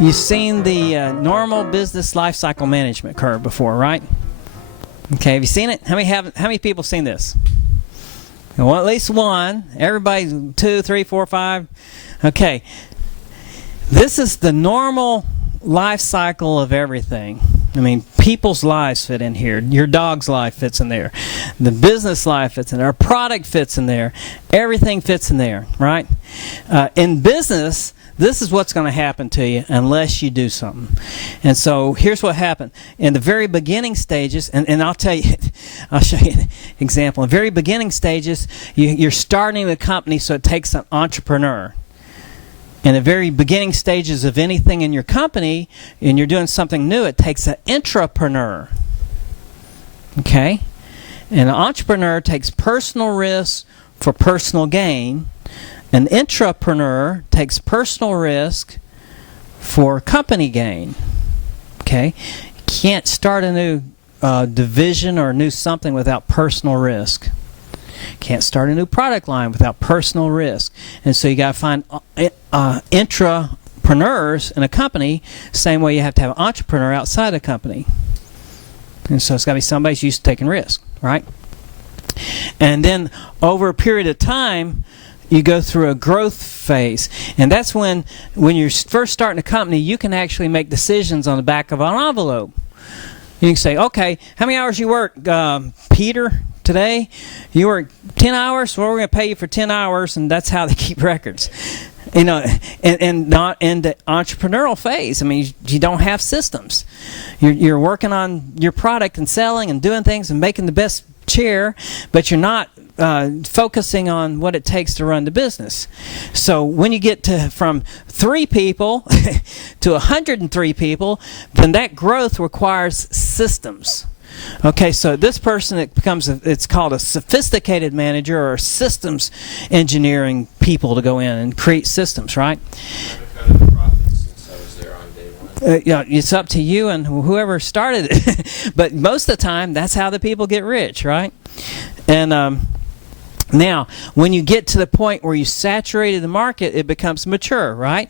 You've seen the normal business life cycle management curve before, right? Okay, have you seen it? How many people have seen this? Well, at least one. Everybody, 2, 3, 4, 5. Okay. This is the normal life cycle of everything. I mean, people's lives fit in here. Your dog's life fits in there. The business life fits in there. Our product fits in there. Everything fits in there, right? In business, this is what's going to happen to you unless you do something. And so here's what happened. In the very beginning stages, and I'll tell you, I'll show you an example. In the very beginning stages, you're starting the company, so it takes an entrepreneur. In the very beginning stages of anything in your company, and you're doing something new, it takes an intrapreneur. Okay? And an entrepreneur takes personal risks for personal gain. An intrapreneur takes personal risk for company gain. Okay? You can't start a new division or a new something without personal risk. Can't start a new product line without personal risk. And so you got to find intrapreneurs in a company, same way you have to have an entrepreneur outside a company. And so it's got to be somebody who's used to taking risk, right? And then over a period of time, you go through a growth phase. And that's when you're first starting a company, you can actually make decisions on the back of an envelope. You can say, okay, how many hours you work, Peter, today? You work 10 hours? Well, we're going to pay you for 10 hours, and that's how they keep records. You know, and not in the entrepreneurial phase. I mean, you don't have systems. You're working on your product and selling and doing things and making the best chair, but you're not focusing on what it takes to run the business. So when you get from 3 people to 103 people, then that growth requires systems. Okay, so this person, it's called a sophisticated manager or systems engineering people to go in and create systems, right? Yeah, it's up to you and whoever started it. But most of the time, that's how the people get rich, right? And now, when you get to the point where you saturated the market, it becomes mature, right?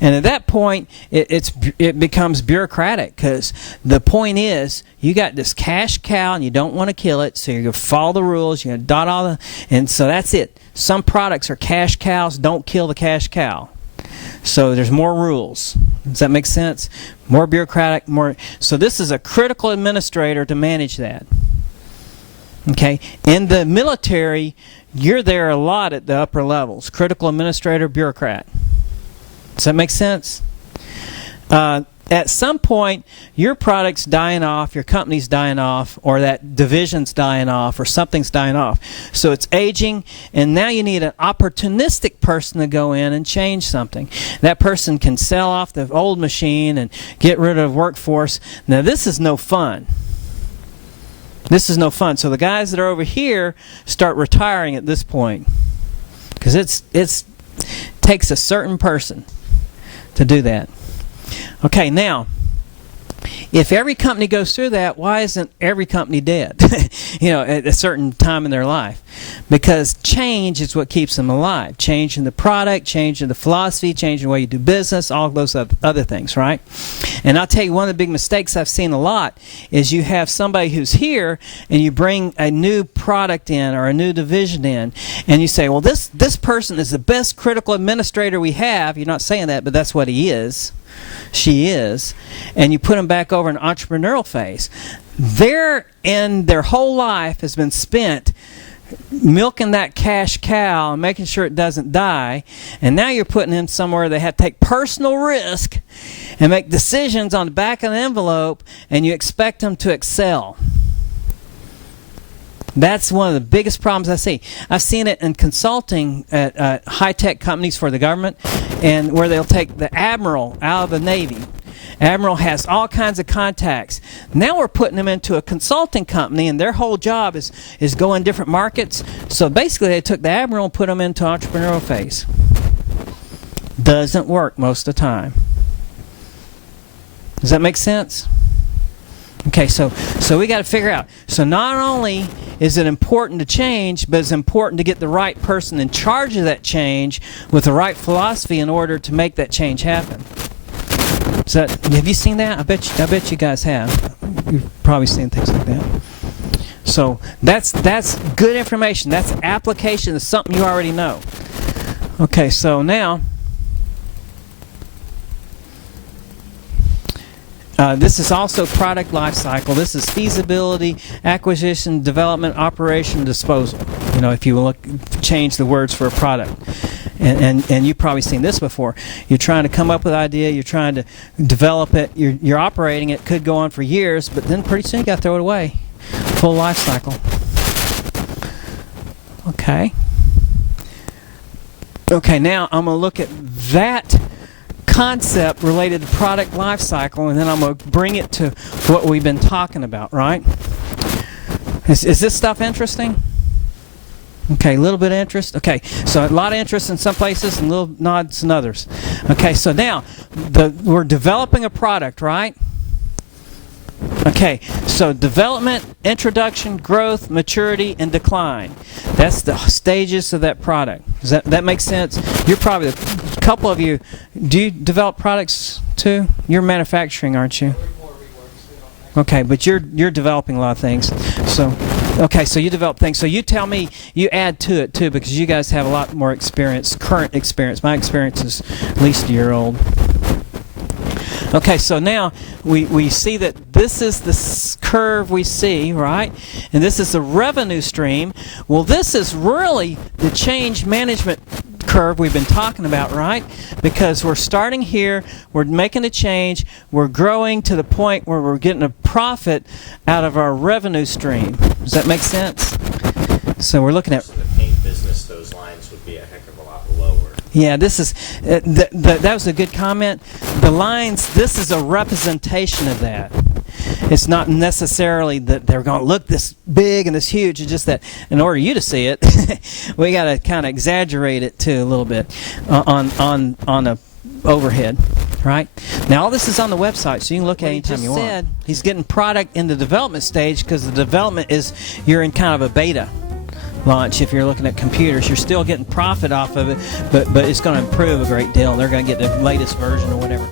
And at that point, it becomes bureaucratic, because the point is, you got this cash cow and you don't want to kill it, so you're going to follow the rules, you're going to dot all the, and so that's it. Some products are cash cows. Don't kill the cash cow. So there's more rules. Does that make sense? More bureaucratic, more. So this is a critical administrator to manage that. Okay, in the military, you're there a lot at the upper levels. Critical administrator, bureaucrat. Does that make sense? At some point, your product's dying off, your company's dying off, or that division's dying off, or something's dying off. So it's aging, and now you need an opportunistic person to go in and change something. That person can sell off the old machine and get rid of workforce. Now, this is no fun. This is no fun. So the guys that are over here start retiring at this point, because it takes a certain person to do that. Okay, now, if every company goes through that, why isn't every company dead? At a certain time in their life, because change is what keeps them alive. Change in the product, change in the philosophy, change in the way you do business, all those other things, right? And I'll tell you, one of the big mistakes I've seen a lot is you have somebody who's here and you bring a new product in or a new division in, and you say, well, this person is the best critical administrator we have. You're not saying that, but that's what he is. She is. And you put them back over in entrepreneurial phase. Their whole life has been spent milking that cash cow and making sure it doesn't die, and now you're putting him somewhere they have to take personal risk and make decisions on the back of the envelope, and you expect them to excel. That's one of the biggest problems I see. I've seen it in consulting at high-tech companies for the government, and where they'll take the admiral out of the Navy. Admiral has all kinds of contacts. Now we're putting them into a consulting company, and their whole job is go in different markets. So basically they took the admiral and put them into entrepreneurial phase. Doesn't work most of the time. Does that make sense? Okay, so we got to figure out. So not only is it important to change, but it's important to get the right person in charge of that change with the right philosophy in order to make that change happen. Have you seen that? I bet you guys have. You've probably seen things like that. So that's good information. That's application of something you already know. Okay, so now this is also product life cycle. This is feasibility, acquisition, development, operation, disposal. You know, if you change the words for a product. And you've probably seen this before. You're trying to come up with an idea. You're trying to develop it. You're operating it. Could go on for years, but then pretty soon you got to throw it away. Full life cycle. Okay. Okay, now I'm going to look at that concept related to product life cycle, and then I'm going to bring it to what we've been talking about, right? Is this stuff interesting? Okay, a little bit of interest. Okay, so a lot of interest in some places and little nods in others. Okay, so now we're developing a product, right? Okay, so development, introduction, growth, maturity, and decline. That's the stages of that product. Does that make sense? You're probably, a couple of you, do you develop products too? You're manufacturing, aren't you? Okay, but you're developing a lot of things. So, okay, so you develop things. So you tell me, you add to it too, because you guys have a lot more experience, current experience. My experience is at least a year old. Okay, so now we see that this is the curve we see, right? And this is the revenue stream. Well, this is really the change management curve we've been talking about, right? Because we're starting here, we're making a change, we're growing to the point where we're getting a profit out of our revenue stream. Does that make sense? So we're looking at... So the paint business, those lines would be a heck of a lot lower. Yeah, this is that was a good comment. The lines, this is a representation of that. It's not necessarily that they're going to look this big and this huge. It's just that in order you to see it, we got to kind of exaggerate it too a little bit on a overhead, right? Now all this is on the website, so you can look at it anytime you want. He's getting product in the development stage because the development is you're in kind of a beta launch. If you're looking at computers, you're still getting profit off of it, but it's going to improve a great deal. They're going to get the latest version or whatever.